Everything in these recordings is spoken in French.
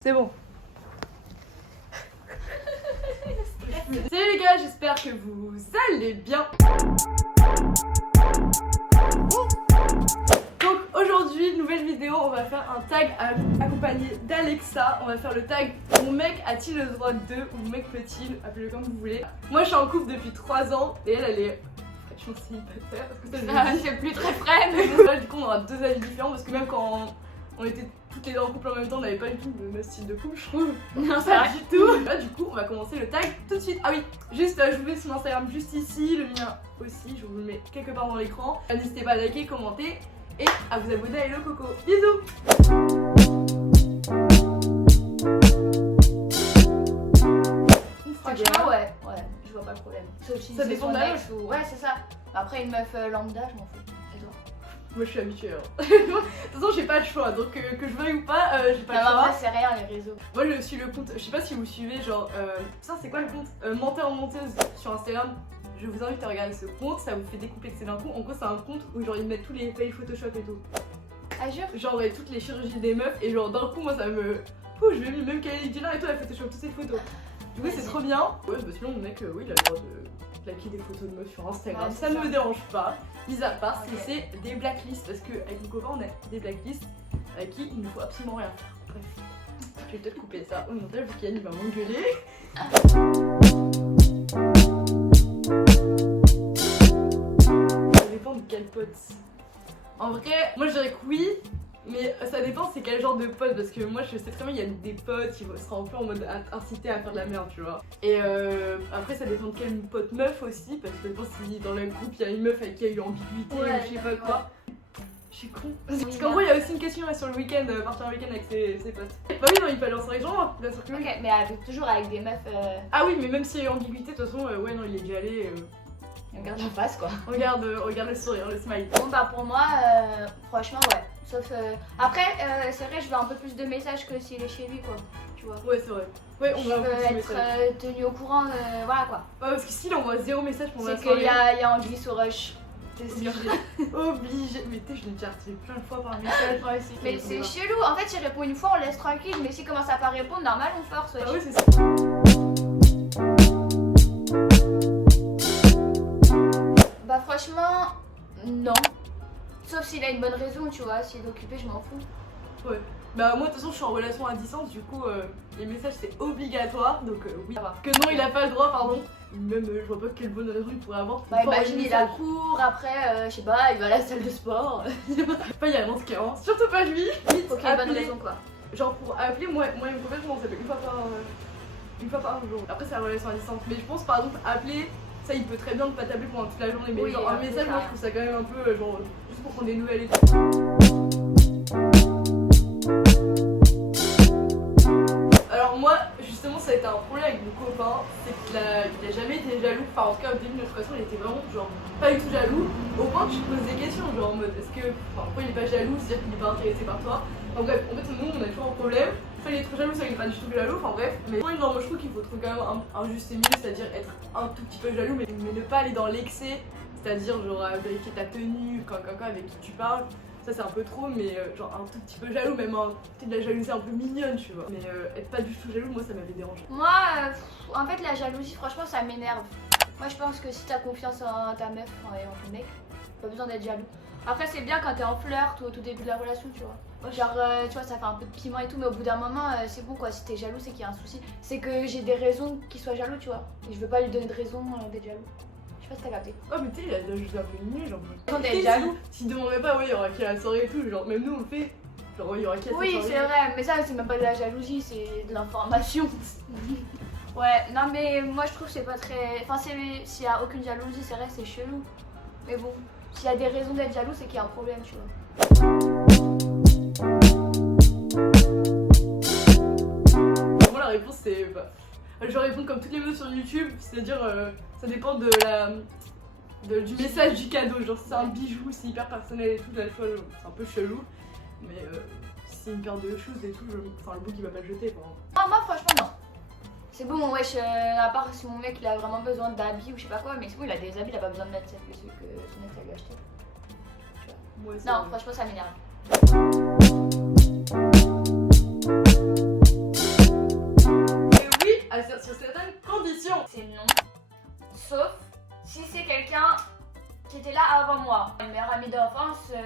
C'est bon. Salut les gars, j'espère que vous allez bien. Donc aujourd'hui, nouvelle vidéo, on va faire un tag accompagné d'Alexa. On va faire le tag mon mec a-t-il le droit de ou mon mec peut-il, appelez-le comme vous voulez. Moi je suis en couple depuis 3 ans et elle est fraîchement célibataire. Parce que ça c'est plus très frais. Du coup on aura 2 avis différents parce que même quand on était toutes les deux en couple en même temps, on n'avait pas du tout le même style de couple, je trouve. Non, c'est Pas vrai. du tout. Là, du coup, on va commencer le tag tout de suite. Ah oui, juste, je vous mets son Instagram juste ici, le mien aussi, je vous le mets quelque part dans l'écran. N'hésitez pas à liker, commenter et à vous abonner à Hello Coco. Bisous. Franchement, ouais, je vois pas le problème. Sauf si Ça c'est dépend son de la ex ou. Ouais, c'est ça. Après, une meuf lambda, je m'en fous. Et toi? Moi, je suis habituée. De toute façon, j'ai pas le choix, donc que je veuille ou pas, j'ai pas le En choix. vrai, c'est rien, les réseaux. Moi, je suis le compte, je sais pas si vous suivez, genre, ça, c'est quoi le compte Menteur menteuse sur Instagram. Je vous invite à regarder ce compte, ça vous fait décomplexer d'un coup. En gros, c'est un compte où genre ils mettent tous les fails Photoshop et tout. Ah, jure? Genre ouais, toutes les chirurgies des meufs et genre d'un coup moi ça me... je vais même Kylie Jenner et tout elle Photoshop toutes ces photos. Du coup c'est trop bien. Ouais bah sinon mon mec oui il a le droit de liker des photos de meufs sur Instagram. Ouais, ça ne me dérange pas. Mis à part si Ok. c'est des blacklists parce que avec mon copain on a des blacklists avec qui il ne faut absolument rien faire. Bref. Je vais peut-être couper ça au montage vu qu'Yann va m'engueuler. Ça dépend de quel pote. En vrai, moi je dirais que oui, mais ça dépend c'est quel genre de pote parce que moi je sais très bien il y a des potes qui seront un peu en mode incité à faire de la merde tu vois. Et après ça dépend de quel pote meuf aussi parce que je pense si dans le groupe il y a une meuf avec qui il y a eu ambiguïté ou je sais pas quoi. Je suis con. Parce qu'en gros il y a aussi une question là, sur le week-end, partir un week-end avec ses potes. Bah oui non il peut aller en soirée genre bien sûr que oui. Ok, mais toujours avec des meufs. Ah oui mais même s'il y a eu ambiguïté de toute façon ouais non il est déjà allé. On garde la face, quoi. Regarde le sourire, le smile. Bon, bah, pour moi, franchement, ouais. Sauf. Après, c'est vrai, je veux un peu plus de messages que s'il est chez lui, quoi. Tu vois. Ouais c'est vrai. Ouais on Je va veux un petit être message. tenu au courant, voilà quoi. Ouais, parce que s'il envoie 0 message pour la C'est soirée, qu'il y a Anguille sous rush. C'est sûr. obligé. Mais tu sais, je l'ai déjà retiré plein de fois par message. Ouais, mais c'est chelou. En fait, il répond une fois, on laisse tranquille. Mais s'il commence à pas répondre, normal, on force. Ah oui, c'est ça. Bah, franchement, non. Sauf s'il a une bonne raison, tu vois. S'il est occupé, je m'en fous. Ouais. Bah, moi, de toute façon, je suis en relation à distance, du coup, les messages c'est obligatoire. Donc, oui. Ça va. Que non, il a pas le droit, pardon. Même, je vois pas quelle bonne raison il pourrait avoir. Bah, imagine, il a cours, après, je sais pas, il va à la salle de sport. Pas y aller en tout cas, hein. Surtout pas lui. Vite, Faut qu'il y ait une bonne appeler. raison, quoi. Genre, pour appeler, moi et mon copain, on s'appelle une fois par jour. Après, c'est la relation à distance. Mais je pense, par exemple, appeler. Ça, il peut très bien ne pas t'appeler pendant toute la journée, mais Oui, genre un oui, message, ça moi va. je trouve ça quand même un peu genre juste pour prendre des nouvelles et tout. Alors, moi, justement, ça a été un problème avec mon copain, c'est qu'il a jamais été jaloux. Enfin, en tout cas, au début de notre relation, il était vraiment genre pas du tout jaloux. Au point que je te pose des questions, genre en mode est-ce que. Enfin, pourquoi il est pas jaloux, c'est-à-dire qu'il est pas intéressé par toi. Enfin, bref, en fait, nous, on a toujours un problème. Soit il est trop jaloux, soit il est pas du tout jaloux, enfin bref. Mais non, moi je trouve qu'il faut trouver quand même un juste milieu, c'est-à-dire être un tout petit peu jaloux, mais ne pas aller dans l'excès, c'est-à-dire genre vérifier ta tenue, quand avec qui tu parles. Ça c'est un peu trop, mais genre un tout petit peu jaloux, même peut-être de la jalousie un peu mignonne, tu vois. Mais être pas du tout jaloux, moi ça m'avait dérangé. Moi, en fait, la jalousie, franchement, ça m'énerve. Moi, je pense que si t'as confiance en ta meuf et en ton mec, pas besoin d'être jaloux. Après, c'est bien quand t'es en flirt ou au tout début de la relation, tu vois. Genre, tu vois, ça fait un peu de piment et tout, mais au bout d'un moment, c'est bon quoi. Si t'es jaloux, c'est qu'il y a un souci. C'est que j'ai des raisons qu'il soit jaloux, tu vois. Et je veux pas lui donner de raison d'être jaloux. Je sais pas si t'as capté. Oh, mais tu sais, il a juste un peu nul, genre. Quand t'es jaloux. S'il demandait pas, ouais, il y aura qui à la soirée et tout, genre, même nous on le fait. Genre, ouais, il y aura qui à la Oui, soirée. c'est vrai, mais ça, c'est même pas de la jalousie, c'est de l'information. Ouais, non, mais moi, je trouve que c'est pas très. Enfin, s'il y a aucune jalousie, c'est vrai, c'est chelou. Mais bon, s'il y a des raisons d'être jaloux, c'est qu'il y a un problème, tu vois. Moi, la réponse c'est. Bah, je vais répondre comme toutes les meufs sur YouTube, c'est-à-dire ça dépend du message du cadeau. Genre, si c'est un bijou, c'est hyper personnel et tout, là, tu vois, c'est un peu chelou. Mais si c'est une paire de choses et tout, enfin, le bouc il va pas le jeter. Enfin. Ah, moi, franchement, non. C'est bon, wesh, à part si mon mec il a vraiment besoin d'habits ou je sais pas quoi, mais c'est bon, il a des habits, il a pas besoin de mettre ceux que son mec ça lui a acheté. Ouais, c'est Non, vrai. franchement, ça m'énerve.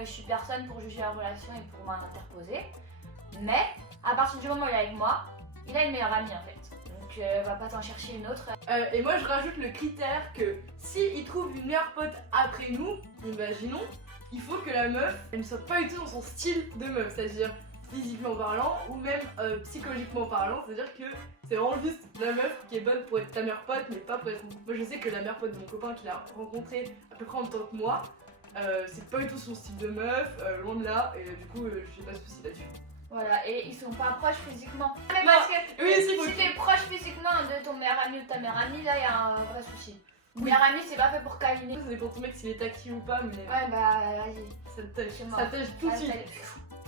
je suis personne pour juger la relation et pour m'interposer. Mais à partir du moment où il est avec moi, il a une meilleure amie en fait. Donc va pas t'en chercher une autre. Et moi je rajoute le critère que si il trouve une meilleure pote après nous, imaginons, il faut que la meuf elle ne soit pas du tout dans son style de meuf, c'est-à-dire physiquement parlant ou même psychologiquement parlant, c'est-à-dire que c'est vraiment juste la meuf qui est bonne pour être ta meilleure pote mais pas pour être... Moi je sais que la meilleure pote de mon copain qu'il a rencontré à peu près en même temps que moi, c'est pas du tout son style de meuf, loin de là, et du coup j'ai pas de soucis là-dessus. Voilà, et ils sont pas proches physiquement. Mais Non, parce que oui, si t'es proche physiquement de ton meilleur ami ou de ta meilleure amie, là il y a un vrai souci. Oui. Meilleur ami c'est pas fait pour câliner. Ça dépend de ton mec s'il est tactile ou pas, mais Ouais bah vas-y. ça te tâche, C'est mort. ça tâche tout de suite.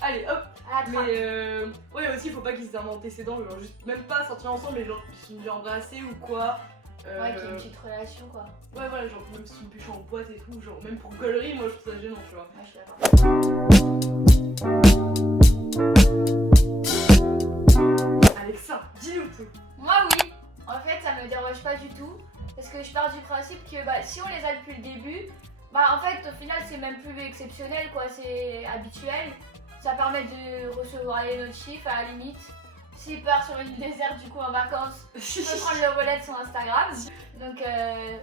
Allez hop. À la trappe. Mais ouais aussi faut pas qu'ils aient un antécédent, genre juste même pas sortir ensemble mais genre qu'ils se sont déjà embrassés ou quoi. Ouais, qu'il y ait une petite relation quoi. Ouais voilà, genre même si on pêche en boîte et tout, genre même pour gaulerie, moi je trouve ça gênant, tu vois. Ouais, je suis d'accord. Alexa, dis-nous tout. Moi oui, en fait ça me dérange pas du tout. Parce que je pars du principe que bah, si on les a depuis le début, bah en fait au final c'est même plus exceptionnel quoi, c'est habituel. Ça permet de recevoir les notifs à la limite. S'il part sur une déserte du coup en vacances, je peux prendre le relais de son Instagram. Donc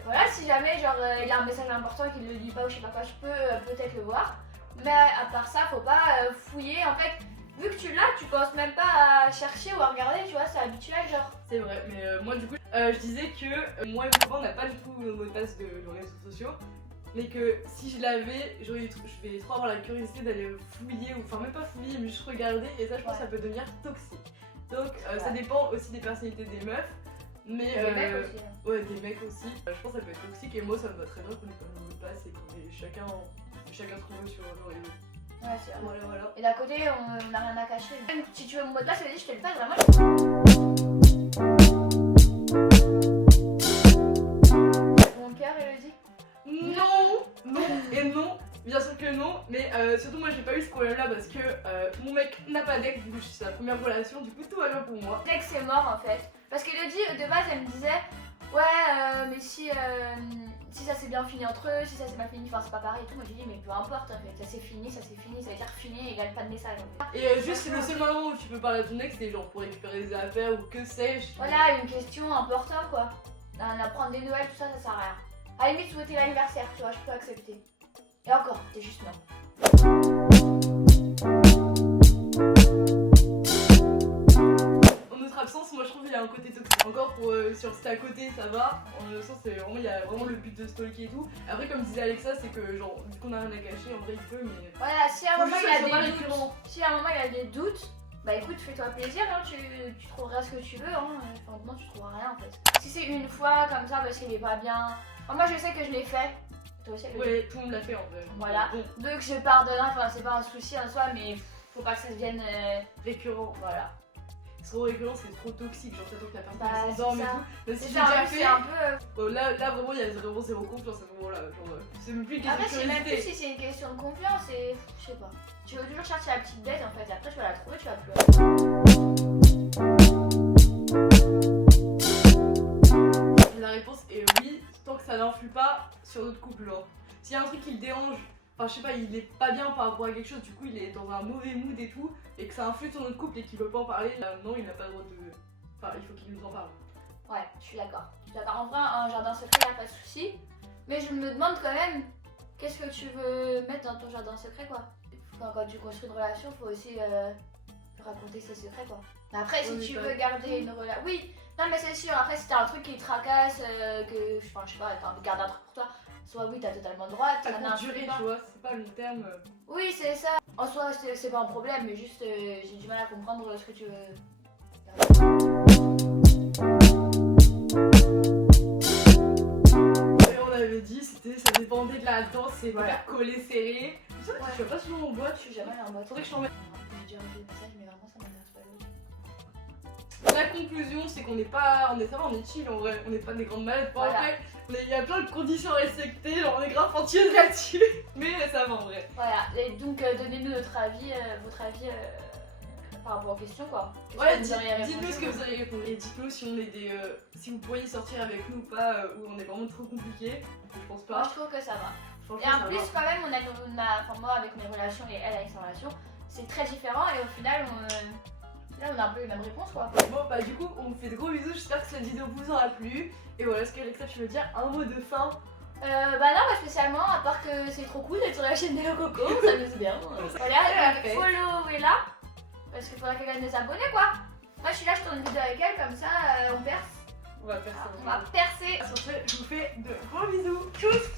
voilà, si jamais genre il a un message important et qu'il ne le dit pas ou je sais pas quoi, je peux peut-être le voir. Mais à part ça, faut pas fouiller en fait. Vu que tu l'as, tu penses même pas à chercher ou à regarder, tu vois, c'est habituel genre. C'est vrai, mais moi du coup je disais que moi et mon copain on n'a pas du tout le mot de passe de réseaux sociaux. Mais que si je l'avais, je vais trop avoir la curiosité d'aller fouiller, ou enfin même pas fouiller, mais juste regarder, et ça je pense que ça peut devenir toxique. Donc ça dépend aussi des personnalités des meufs, mais Des mecs aussi. ouais, des mecs aussi. Je pense que ça peut être toxique, et moi ça me va très bien qu'on ait pas le mot de passe et qu'on ait chacun trouvé sur nos réseaux. Ouais, c'est vrai. Voilà. Et d'à côté, on n'a rien à cacher. Même si tu veux mon mot de passe, vas-y, je te le passe vraiment. Mon cœur, Elodie. Non et non, bien sûr que non, mais surtout moi j'ai pas eu ce problème là parce que mon mec n'a pas d'ex, du coup c'est sa première relation, du coup tout va bien pour moi. Dès que c'est mort en fait. Parce qu'Elodie, de base, elle me disait ouais, mais si ça s'est bien fini entre eux, si ça s'est mal fini, enfin c'est pas pareil et tout. Moi j'ai dit, mais peu importe en fait, ça s'est fini, ça veut dire fini et il gagne pas de message en fait. Et juste c'est le seul moment où tu peux parler à ton ex, c'est genre pour récupérer des affaires ou que sais-je. Voilà, une question importante quoi. Prendre des nouvelles, tout ça, ça sert à rien. À la limite, souhaiter l'anniversaire, tu vois, je peux accepter. Et encore, c'est juste non. En notre absence, moi je trouve qu'il y a un côté toxique. Encore pour sur c'était à côté, ça va. En notre sens, c'est vraiment, il y a vraiment le but de stalker et tout. Après, comme disait Alexa, c'est que genre, vu qu'on a rien à cacher, en vrai il peut, mais. Voilà, si à un moment juste il que ce soit a pas des doutes, récurrent. si à un moment il a des doutes, bah écoute, fais-toi plaisir, hein, tu trouveras ce que tu veux, hein. Enfin, non, tu trouveras rien en fait. Si c'est une fois comme ça parce qu'il est pas bien. Enfin, moi je sais que je l'ai fait. Toi aussi, elle le Ouais, tout le monde l'a fait en vrai. Voilà. Bon, Donc je pardonne, enfin c'est pas un souci en soi, mais faut pas que ça devienne. récurrent. Voilà. Trop récurrent, c'est trop toxique, genre t'attends que la Bah, personne c'est s'endorme et ça. tout. Même C'est si j'ai ça, en déjà plus, fait. c'est un peu. Bon, là vraiment, il y a vraiment zéro confiance à ce moment-là. Genre, c'est même plus une Après, question c'est de même plus curiosité. si c'est une question de confiance et. Je sais pas. Tu veux toujours chercher la petite bête en fait, et après tu vas la trouver, tu vas pleurer. La réponse est oui, tant que ça n'influe pas sur notre couple. Genre, s'il y a un truc qui le dérange, enfin je sais pas, il est pas bien par rapport à quelque chose, du coup il est dans un mauvais mood et tout, et que ça influe sur notre couple et qu'il veut pas en parler, là, non, il n'a pas le droit de. Enfin, il faut qu'il nous en parle. Ouais, je suis d'accord. En vrai, un jardin secret, y'a pas de souci. Mais je me demande quand même, qu'est-ce que tu veux mettre dans ton jardin secret quoi. Quand tu construis une relation, faut aussi raconter ses secrets quoi. Mais après, si Oui, tu bah, veux garder une relation. Oui, non mais c'est sûr, après si t'as un truc qui te tracasse, que. Enfin, je sais pas, t'as envie de garder un truc pour toi. Soit oui, t'as totalement le droit, Ça t'en as court un durer, truc pas. tu vois, c'est pas long terme. Oui, c'est ça. En soi, c'est pas un problème, mais juste j'ai du mal à comprendre ce que tu veux. Et on avait dit, ça dépendait de la danse, c'est Voilà. faire coller serré. C'est vrai que Ouais. tu vas pas souvent en boîte. Je suis jamais allée en boîte. Faudrait que je t'en mette. J'ai déjà envoyé des messages, mais vraiment ça m'intéresse pas. La conclusion, c'est qu'on n'est pas. Ça va, on est chill en vrai, on n'est pas des grandes malades. Bon, Voilà. après, il y a plein de conditions à respecter, genre on est grave pointilleuse là-dessus. Mais ça va en vrai. Voilà, et donc donnez-nous notre avis, votre avis par rapport aux questions quoi. Ouais, Est-ce que vous auriez répondu, dites-nous ce que quoi. vous avez répondu et dites-nous si on est si vous pourriez sortir avec nous ou pas, ou on est vraiment trop compliqué. Je pense Moi pas. je trouve que ça va. Franchement, Et en ça plus, va. quand même, enfin, moi avec mes relations et elle avec sa relation, c'est très différent et au final, là, on a un peu les mêmes réponses quoi. Bon, bah, du coup, on vous fait de gros bisous. J'espère que cette vidéo vous aura plu. Et voilà, est-ce qu'Alexa, tu veux dire un mot de fin? Bah non, pas spécialement, à part que c'est trop cool d'être sur la chaîne de Coco, on s'amuse bien. Voilà, follow-la, parce qu'il faudra qu'elle gagne des abonnés quoi. Moi je suis là, je tourne une vidéo avec elle, comme ça on perce. On va faire ça. On va percer. Sur ce, je vous fais de gros bisous. Tchuss.